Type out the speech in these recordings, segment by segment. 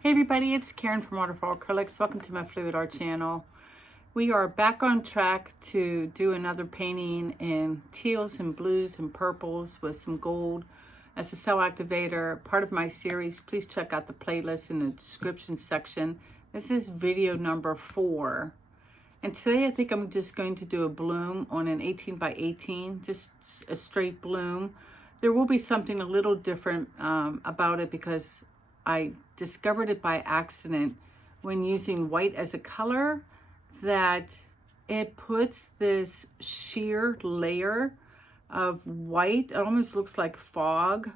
Hey everybody, it's Karen from Waterfall Acrylics. Welcome to my Fluid Art channel. We are back on track to do another painting in teals and blues and purples with some gold as a cell activator. Part of my series, please check out the playlist in the description section. This is video number 4. And today I think I'm just going to do a bloom on an 18 by 18, just a straight bloom. There will be something a little different about it because I discovered it by accident when using white as a color, that it puts this sheer layer of white. It almost looks like fog,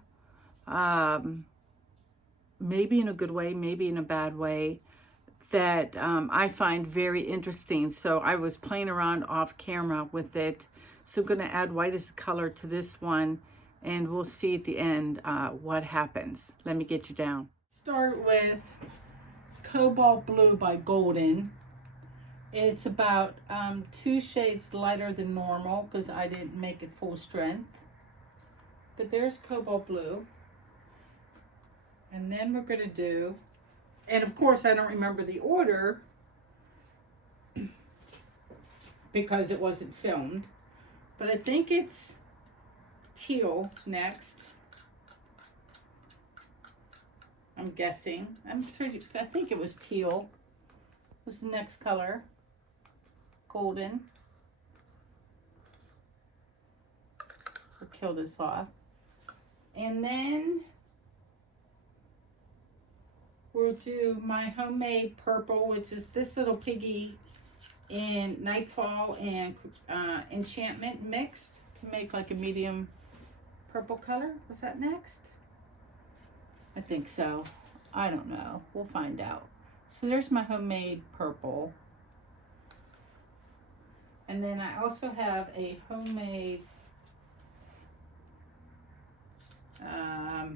maybe in a good way, maybe in a bad way, that I find very interesting. So I was playing around off camera with it. So I'm going to add white as a color to this one, and we'll see at the end what happens. Let me get you down. Start with Cobalt Blue by Golden. It's about 2 shades lighter than normal because I didn't make it full strength. But there's Cobalt Blue. And then we're going to do, and of course I don't remember the order because it wasn't filmed, but I think it's teal next. I'm guessing. I think it was teal. Was the next color. Golden. We'll kill this off. And then we'll do my homemade purple, which is this little piggy in Nightfall and Enchantment mixed to make like a medium purple color. Was that next? I think so. I don't know. We'll find out. So there's my homemade purple. And then I also have a homemade I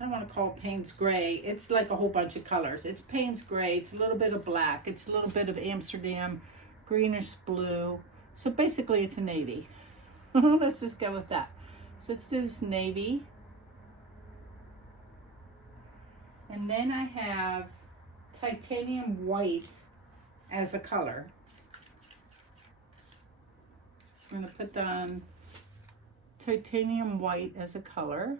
don't want to call it Payne's Gray. It's like a whole bunch of colors. It's Payne's Gray. It's a little bit of black. It's a little bit of Amsterdam greenish blue. So basically it's a navy. Let's just go with that. So let's do this navy. And then I have titanium white as a color. So I'm going to put down titanium white as a color.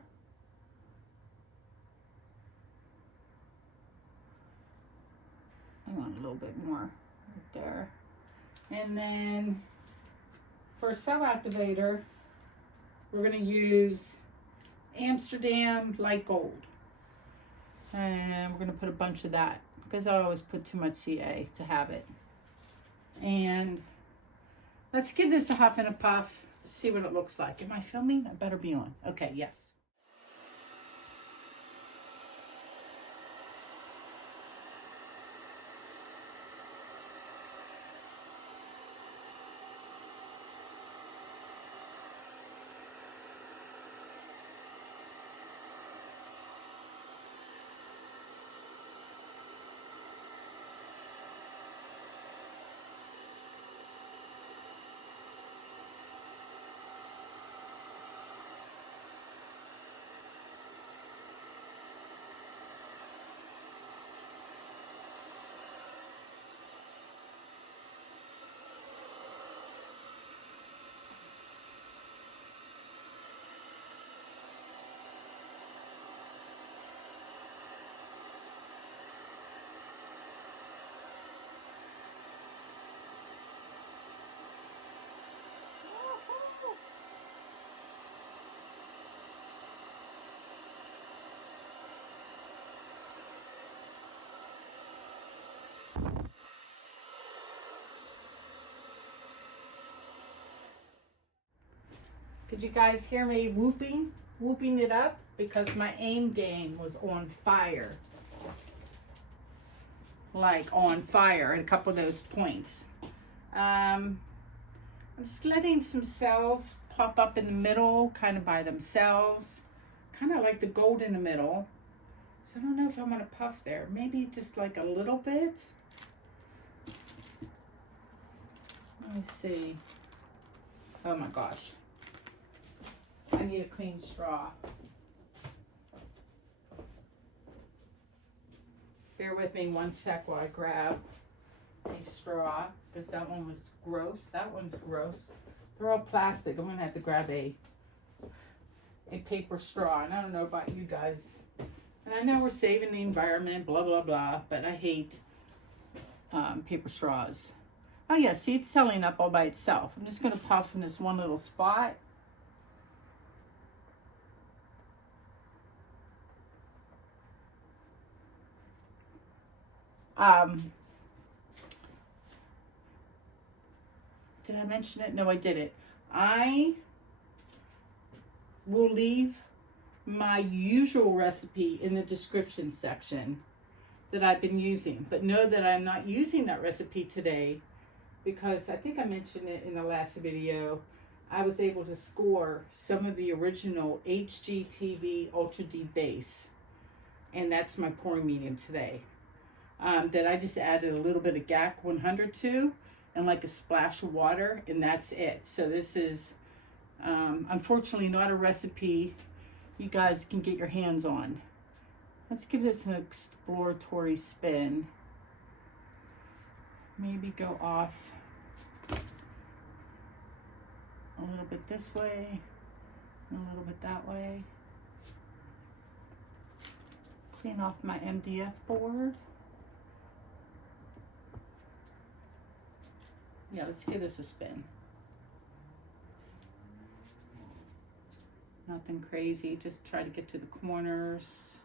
I want a little bit more right there. And then for a cell activator, we're going to use Amsterdam light gold. And we're going to put a bunch of that because I always put too much CA to have it. And let's give this a huff and a puff, see what it looks like. Am I filming? I better be on. Okay, yes. Could you guys hear me whooping it up? Because my aim game was on fire. Like on fire at a couple of those points. I'm just letting some cells pop up in the middle, kind of by themselves. Kind of like the gold in the middle. So I don't know if I'm going to puff there. Maybe just like a little bit. Let me see. Oh my gosh. I need a clean straw. Bear with me 1 sec while I grab a straw, because that one was gross. That one's gross. They're all plastic. I'm going to have to grab a paper straw. And I don't know about you guys. And I know we're saving the environment, blah, blah, blah. But I hate paper straws. Oh, yeah. See, it's selling up all by itself. I'm just going to puff in this one little spot. Did I mention it? No, I didn't. I will leave my usual recipe in the description section that I've been using. But know that I'm not using that recipe today because I think I mentioned it in the last video. I was able to score some of the original HGTV Ultra Deep Base. And that's my pouring medium today. That I just added a little bit of GAC 100 to, and like a splash of water, and that's it. So this is unfortunately not a recipe you guys can get your hands on. Let's give this an exploratory spin. Maybe go off a little bit this way, and a little bit that way. Clean off my MDF board. Yeah, let's give this a spin. Nothing crazy, just try to get to the corners.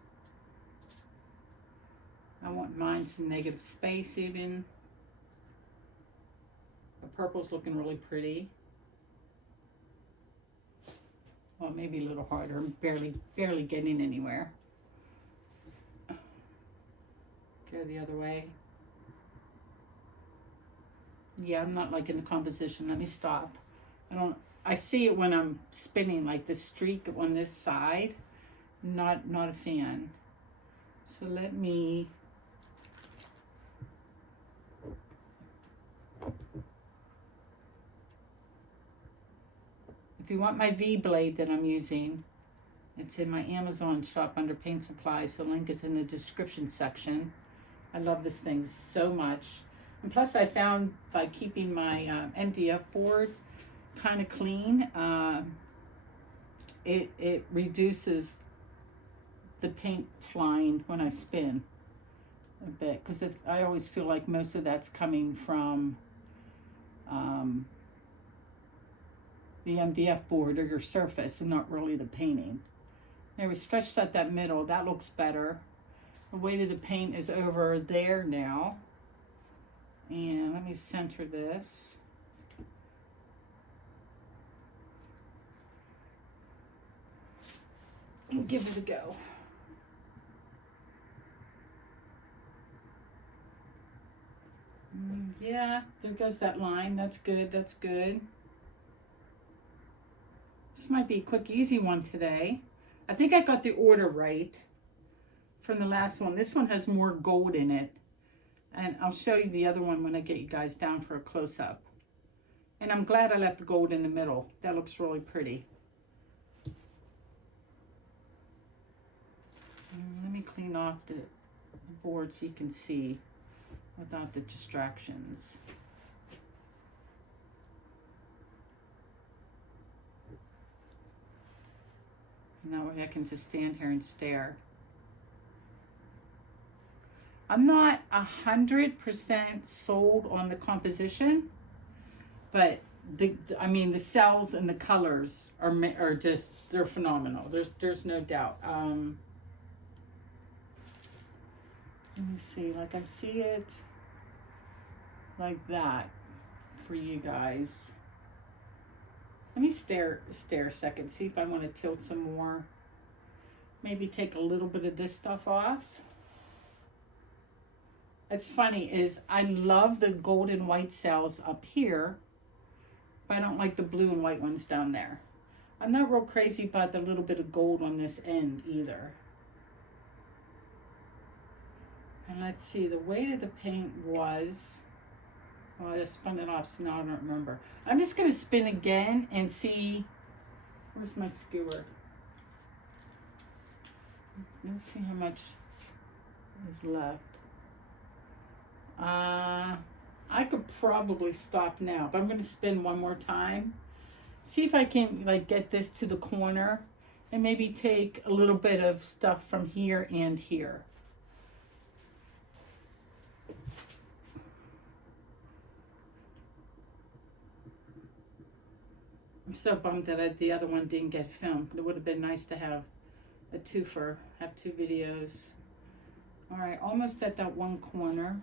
I want mine some negative space even. The purple's looking really pretty. Well, maybe a little harder. I'm barely getting anywhere. Go the other way. Yeah, I'm not liking the composition. Let me stop. I see it when I'm spinning, like the streak on this side. Not a fan. So let me if you want my V blade that I'm using, it's in my Amazon shop under paint supplies. The link is in the description section. I love this thing so much. And plus I found by keeping my MDF board kind of clean, it reduces the paint flying when I spin a bit, because I always feel like most of that's coming from the MDF board or your surface and not really the painting. There, we stretched out that middle. That looks better. The weight of the paint is over there now. And let me center this. And give it a go. Yeah, there goes that line. That's good, that's good. This might be a quick, easy one today. I think I got the order right from the last one. This one has more gold in it. And I'll show you the other one when I get you guys down for a close-up. And I'm glad I left the gold in the middle. That looks really pretty. Let me clean off the board so you can see without the distractions. And that way I can just stand here and stare. I'm not 100% sold on the composition, but the cells and the colors are just, they're phenomenal. There's no doubt. Let me see, like I see it like that for you guys. Let me stare a second, see if I want to tilt some more. Maybe take a little bit of this stuff off. It's funny is I love the gold and white cells up here, but I don't like the blue and white ones down there. I'm not real crazy about the little bit of gold on this end either. And let's see, the weight of the paint was, well, I just spun it off, so now I don't remember. I'm just going to spin again and see, where's my skewer? Let's see how much is left. I could probably stop now, but I'm going to spin one more time. See if I can like get this to the corner and maybe take a little bit of stuff from here and here. I'm so bummed that the other one didn't get filmed. It would have been nice to have a twofer, have two videos. All right, almost at that one corner.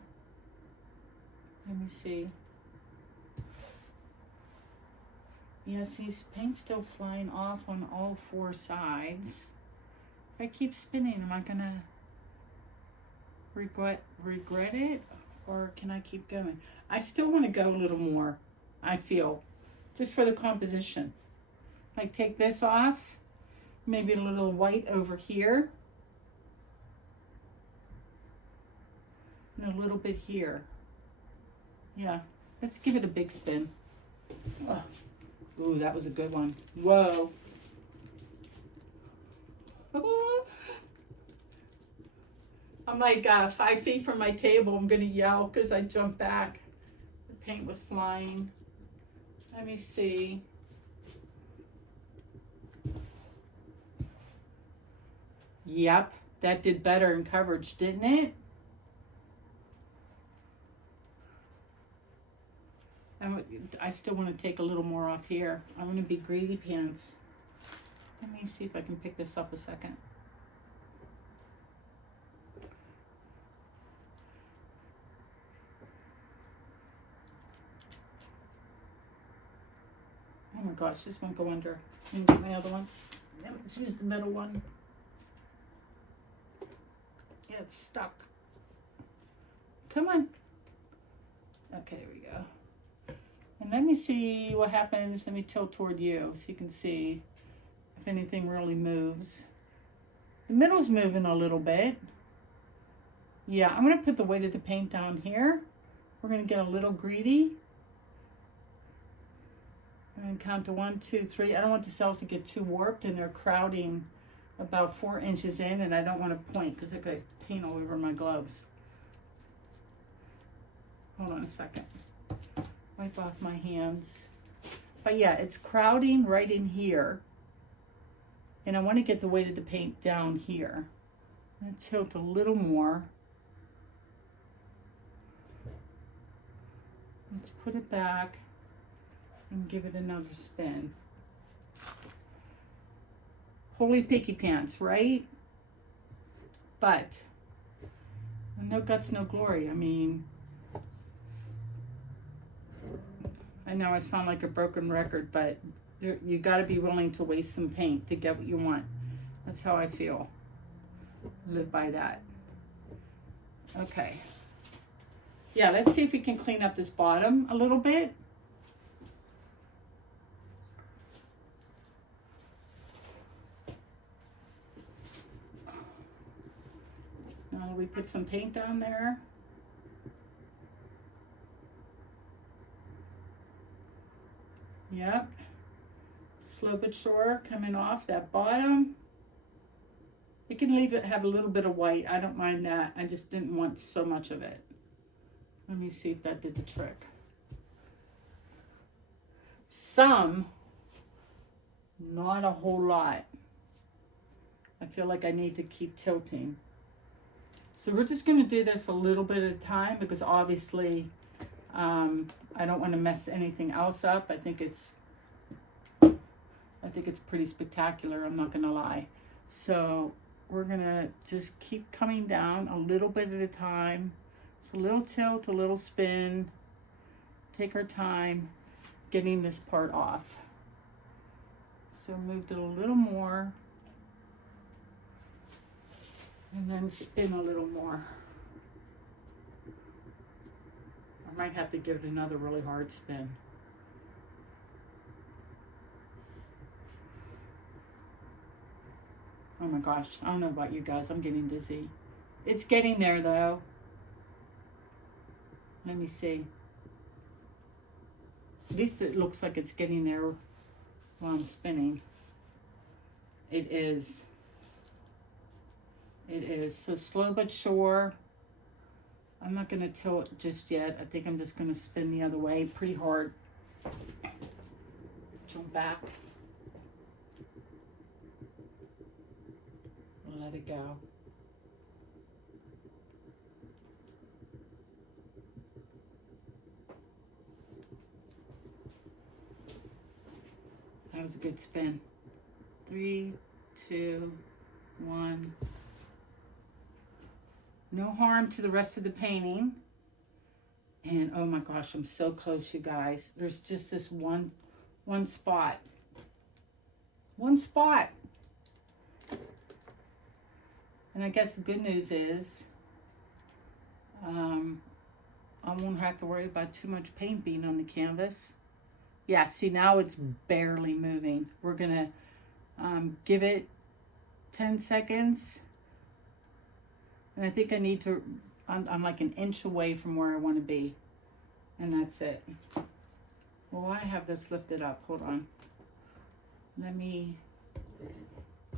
Let me see. Yeah, see, paint's still flying off on all four sides. If I keep spinning, am I gonna regret it? Or can I keep going? I still want to go a little more, I feel, just for the composition. Like take this off, maybe a little white over here, and a little bit here. Yeah, let's give it a big spin. Oh. Ooh, that was a good one. Whoa. I'm like 5 feet from my table. I'm gonna yell because I jumped back. The paint was flying. Let me see. Yep, that did better in coverage, didn't it? I still want to take a little more off here. I'm going to be greedy pants. Let me see if I can pick this up a second. Oh my gosh, this won't go under. Let me get my other one. Let's use the middle one. Yeah, it's stuck. Come on. Okay, there we go. And let me see what happens. Let me tilt toward you so you can see if anything really moves. The middle's moving a little bit. Yeah, I'm going to put the weight of the paint down here. We're going to get a little greedy. I'm going to count to 1, 2, 3. I don't want the cells to get too warped, and they're crowding about 4 inches in, and I don't want to point because I got paint all over my gloves. Hold on a second. Wipe off my hands. But yeah, it's crowding right in here. And I want to get the weight of the paint down here. I'm going to tilt a little more. Let's put it back and give it another spin. Holy picky pants, right? But no guts, no glory. I mean, I know I sound like a broken record, but you got to be willing to waste some paint to get what you want. That's how I feel. Live by that. Okay. Yeah, let's see if we can clean up this bottom a little bit. Now we put some paint down there. Yep, slow but sure coming off that bottom. You can leave it, have a little bit of white. I don't mind that. I just didn't want so much of it. Let me see if that did the trick. Some, not a whole lot. I feel like I need to keep tilting. So we're just going to do this a little bit at a time because obviously I don't want to mess anything else up. I think it's pretty spectacular, I'm not going to lie. So we're going to just keep coming down a little bit at a time. So a little tilt, a little spin. Take our time getting this part off. So moved it a little more. And then spin a little more. I might have to give it another really hard spin. Oh my gosh, I don't know about you guys, I'm getting dizzy. It's getting there though. Let me see. At least it looks like it's getting there while I'm spinning. It is. It is. So slow but sure. I'm not going to tilt just yet. I think I'm just going to spin the other way pretty hard. Jump back. Let it go. That was a good spin. 3, 2, 1. No harm to the rest of the painting. And oh my gosh, I'm so close, you guys. There's just this one spot. One spot. And I guess the good news is I won't have to worry about too much paint being on the canvas. Yeah, see, now it's barely moving. We're gonna give it 10 seconds. And I think I need to, I'm like an inch away from where I want to be. And that's it. Well, I have this lifted up. Hold on. Let me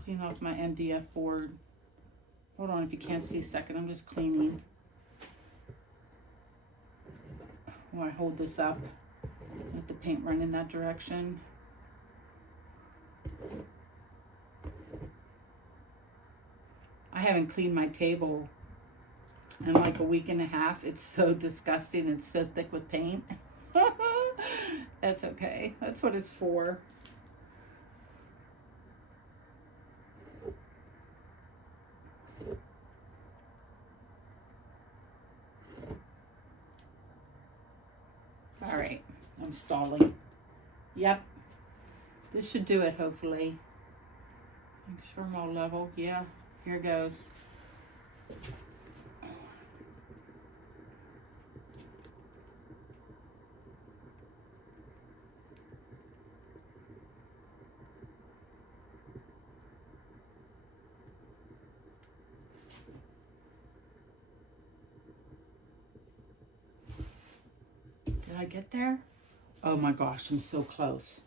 clean off my MDF board. Hold on, if you can't see a second, I'm just cleaning. While I hold this up, let the paint run in that direction. I haven't cleaned my table in like a week and a half. It's so disgusting. It's so thick with paint. That's okay. That's what it's for. All right, I'm stalling. Yep, this should do it, hopefully. Make sure I'm all level. Yeah, here goes. Did I get there? Oh my gosh, I'm so close.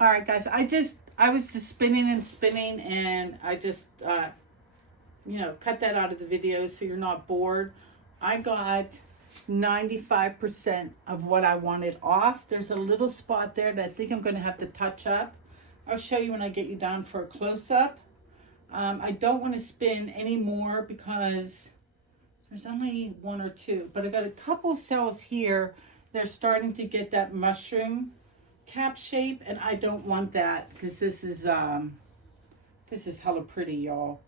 All right, guys, I was just spinning and spinning, and I just, you know, cut that out of the video so you're not bored. I got 95% of what I wanted off. There's a little spot there that I think I'm going to have to touch up. I'll show you when I get you down for a close-up. I don't want to spin any more because there's only 1 or 2, but I got a couple cells here. They're starting to get that mushroom cap shape, and I don't want that because this is hella pretty, y'all.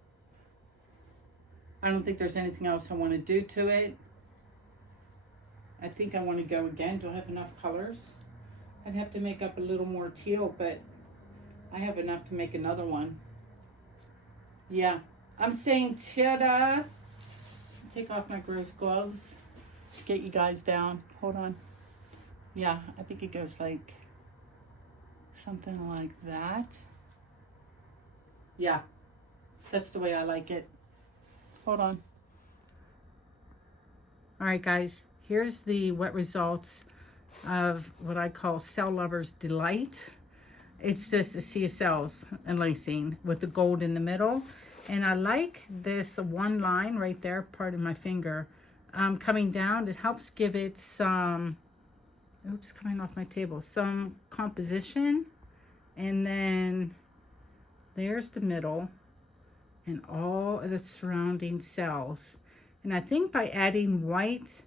I don't think there's anything else I want to do to it. I think I want to go again. Do I have enough colors? I'd have to make up a little more teal, but I have enough to make another one. Yeah, I'm saying ta-da. Take off my gross gloves. Get you guys down. Hold on. Yeah, I think it goes like something like that. Yeah, that's the way I like it. Hold on. All right, guys, here's the wet results of what I call Cell Lover's Delight. It's just a sea of cells and lacing with the gold in the middle. And I like this one line right there, part of my finger. coming down. It helps give it some, oops, coming off my table, some composition. And then there's the middle and all of the surrounding cells. And I think by adding white,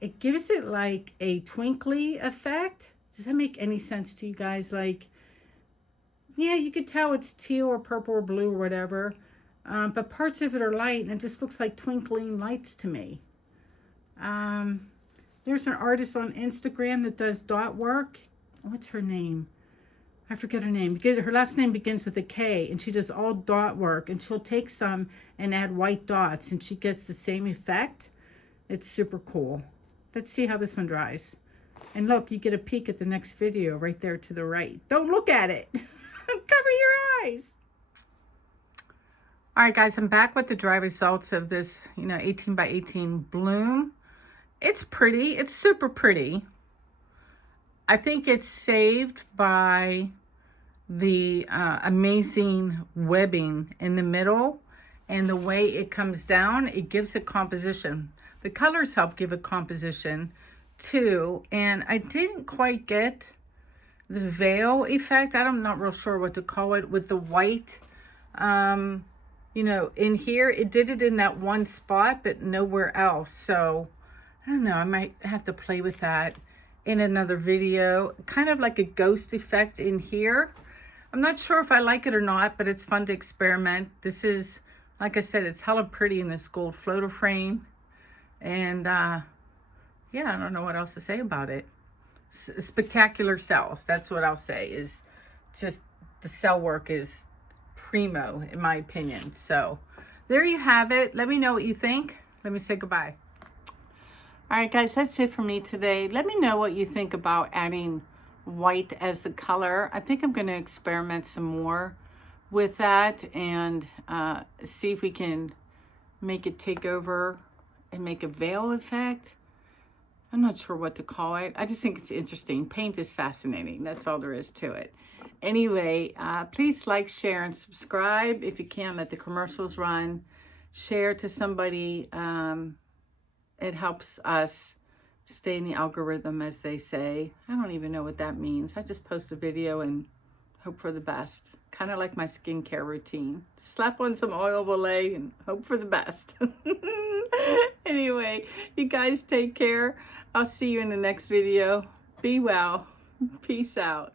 it gives it like a twinkly effect. Does that make any sense to you guys? Like, yeah, you could tell it's teal or purple or blue or whatever. But parts of it are light and it just looks like twinkling lights to me. There's an artist on Instagram that does dot work. What's her name? I forget her name. Her last name begins with a K, and she does all dot work, and she'll take some and add white dots, and she gets the same effect. It's super cool. Let's see how this one dries. And look, you get a peek at the next video right there to the right. Don't look at it. Cover your eyes. All right, guys, I'm back with the dry results of this, 18 by 18 bloom. It's pretty. It's super pretty. I think it's saved by the amazing webbing in the middle and the way it comes down. It gives it composition. The colors help give it composition too. And I didn't quite get the veil effect. I'm not real sure what to call it with the white. In here, it did it in that one spot, but nowhere else. So I don't know. I might have to play with that in another video. Kind of like a ghost effect in here. I'm not sure if I like it or not, but it's fun to experiment. This is, like I said, it's hella pretty in this gold floater frame. And yeah, I don't know what else to say about it. Spectacular cells. That's what I'll say. Is just the cell work is primo, in my opinion. So there you have it. Let me know what you think. Let me say goodbye. All right, guys, that's it for me today. Let me know what you think about adding white as the color. I think I'm going to experiment some more with that and see if we can make it take over and make a veil effect. I'm not sure what to call it. I just think it's interesting. Paint is fascinating. That's all there is to it. Anyway, please like, share, and subscribe. If you can, let the commercials run. Share to somebody. It helps us stay in the algorithm, as they say. I don't even know what that means. I just post a video and hope for the best. Kind of like my skincare routine. Slap on some oil Olay and hope for the best. Anyway, you guys take care. I'll see you in the next video. Be well. Peace out.